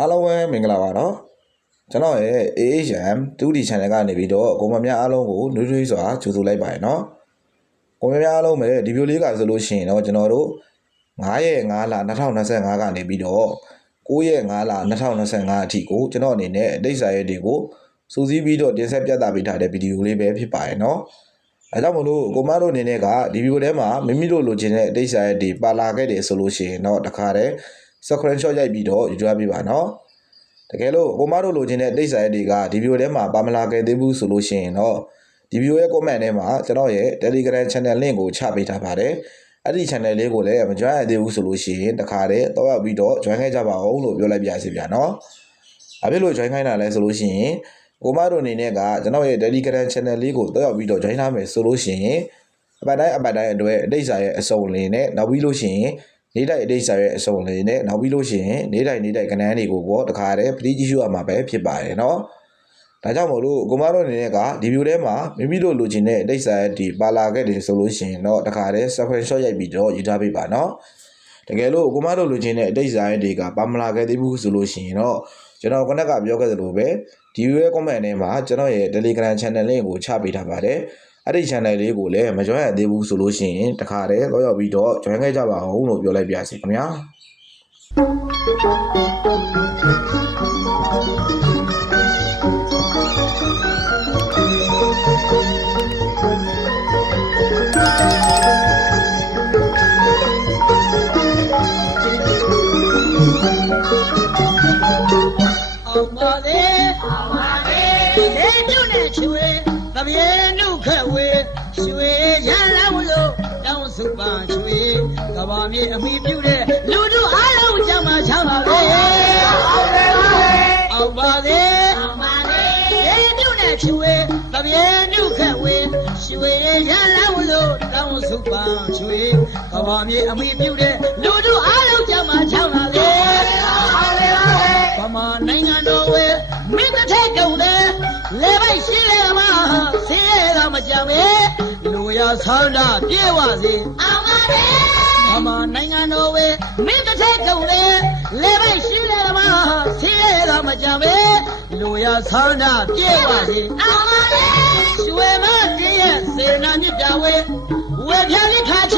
အားလုံးပဲမင်္ဂလာပါနော်ကျွန်တော်ရဲ့ AHM 2D channel ကနေပြီးတော့ကိုမများအားလုံးကိုနှွေးထွေးစွာကြိုဆိုလိုက်ပါတယ်နော်ကိုမများအားလုံးပဲဒီဗီဒီယိုလေးကဆိုလို့ရှိရင်တော့ကျွန်တော်တို့9ရက်5လ2025ကနေပြီးတော့9ရက်5လ2025အထိကိုကျွန်တော်အနေနဲ့အတိတ်စာရဲတွေကိုစူးစီးပြီးတော့တင်ဆက်ပြသပေးထားတဲ့ဗီဒီယိုလေးပဲဖြစ်ပါတယ်နော်အဲကြောင့်မလို့ကိုမတို့အနေနဲ့ကဒီဗီဒီယိုထဲမှာမိမိတို့လိုချင်တဲ့အတိတ်စာရဲတွေပါလာခဲ့တယ်ဆိုလို့ရှိရင်တော့တခါတည်း screenshot ရိုက်ပြီးတော့ယူကြပေးပါနော်တကယ်လို့ကိုမတို့လိုချင်တဲ့တိတ်ဆိုင်တွေကဒီဗီဒီယိုထဲမှာပါမလာခဲ့သေးဘူးဆိုလို့ရှိရင်တော့ဒီဗီဒီယိုရဲ့ comment ထဲမှာကျွန်တော်ရဲ့ Telegram channel link ကိုချပေးထားပါတယ်အဲ့ဒီ channel လေးကိုလည်းမ join ရသေးဘူးဆိုလို့ရှိရင်တခါတည်းတော့ရောက်ပြီးတော့ join ခဲ့ကြပါအောင်လို့ပြောလိုက်ပြစီဗျာနော်။အဖြစ်လို့ join ခိုင်းတာလဲဆိုလို့ရှိရင်ကိုမတို့အနေနဲ့ကကျွန်တော်ရဲ့ Telegram channel လေးကိုတော့ရောက်ပြီးတော့ join ထားမယ်ဆိုလို့ရှိရင်အပတ်တိုင်းအပတ်တိုင်းအတွက်အတိတ်စာရဲ့အစုံလင်းနဲ့နောက်ပြီးလို့ရှိရင် နေတိုင်းအတိတ်စာရဲ့အစုံလင်းနဲ့နောက်ပြီးလို့ရှိရင်နေတိုင်းနေတိုင်းကဏ္ဍတွေကိုပေါ့တခါတည်းပရိကြည့်ရှုရမှာပဲဖြစ်ပါတယ်နော်။ဒါကြောင့်မို့လို့ကိုမတို့အနေနဲ့ကဒီဗီဒီယိုထဲမှာမိမိတို့လိုချင်တဲ့အတိတ်စာရဲ့ဒီပါလာခဲ့တယ်ဆိုလို့ရှိရင်တော့တခါတည်း screenshot ရိုက်ပြီးတော့ယူထားပေးပါနော်။တကယ်လို့ကိုမတို့လိုချင်တဲ့အတိတ်စာရဲ့တွေကပါမလာခဲ့သေးဘူးဆိုလို့ရှိရင်တော့ကျွန်တော်ခုနကပြောခဲ့သလိုပဲဒီရဲ့ comment ထဲမှာကျွန်တော်ရဲ့ Telegram channel link ကိုချပေးထားပါတယ်။ အဲ့ဒီ channel လေးကိုလည်းမ join ရသေးဘူးဆိုလို့ရှိရင်တခါတည်းတော့ရောက်ပြီးတော့ join ခဲ့ကြပါအောင်လို့ပြောလိုက်ပါစီခင်ဗျာ။အောင်ပါ ချွေကဘာမြေအမိပြုတဲ့လူတို့အားလုံးကြမှာချမ်းပါလေအောင်ပါလေအောင်ပါလေလေကျွနဲ့ချွေသပြေနုခက်ဝေရွှေရလာဝလို့တောင်းစုပါချွေကဘာမြေအမိပြုတဲ့လူတို့အားလုံးကြမှာချမ်းပါလေဗမာနိုင်ငံတော်ဝဲမင်းတစ်ထက်ကုန်တယ်လေပိုက်ရှိလေမှာဆင်းရဲကမကြံပဲလူရဆန္ဒပြေဝစေအော င်ပါလေဗမာနိုင်ငံတော်ဝဲမင်းတစ်ထက်ကုန်တယ်လေပိုက်ရှိလေမှာဆင်းရဲကမကြံပဲလူရဆန္ဒပြေဝစေအောင်ပါလေရွှေမတည်းရဲ့စေနာမြစ်ပြဝဲဝဲပြလိခါချွေ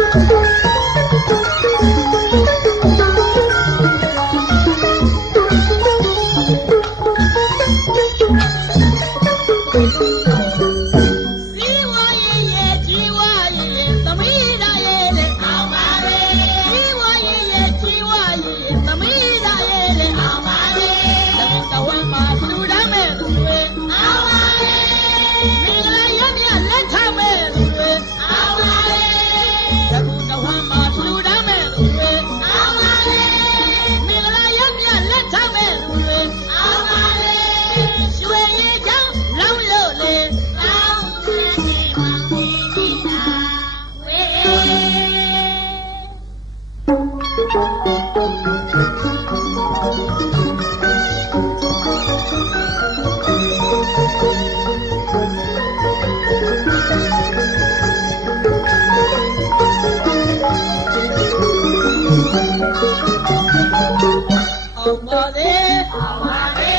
အောင်ပါလေအောင်ပါလေ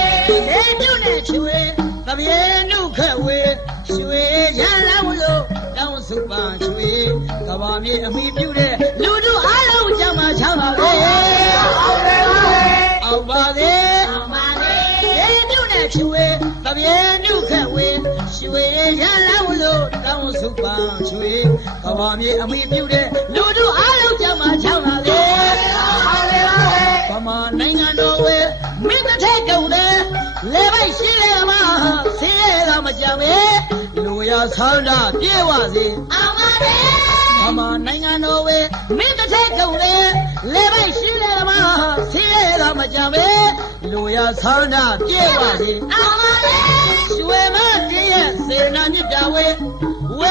လေကျွနဲ့ချွေသပြေနုခက်ဝေရွှေရလာဝလို့တောင်းစုပါချွေကဘာမြေအမိပြုတဲ့လူတို့အားလုံးကြမှာချမ်းပါလေအောင်ပါလေအောင်ပါလေလေကျွနဲ့ချွေသပြေနုခက်ဝေင်းစုပန်းချွေကဘာမြေအမိပြုတဲ့လူတို့အားလုံးကြမှာချောင်းလာလေဗမာနိုင် လေပိုက်ရှိလေမှာဆင်းရဲတာမကြမ်းပဲလူရဆန္ဒပြေဝစေအောင်ပါလေဗမာနိုင်ငံတော်ဝဲမင်းတစ်ထက်ကုန်တယ်လေပိုက်ရှိလေမှာဆင်းရဲတာမကြမ်းပဲလူရဆန္ဒပြေဝစေအောင်ပါလေရွှေမတည်းရဲ့စေနာမြစ်တာဝဲဝ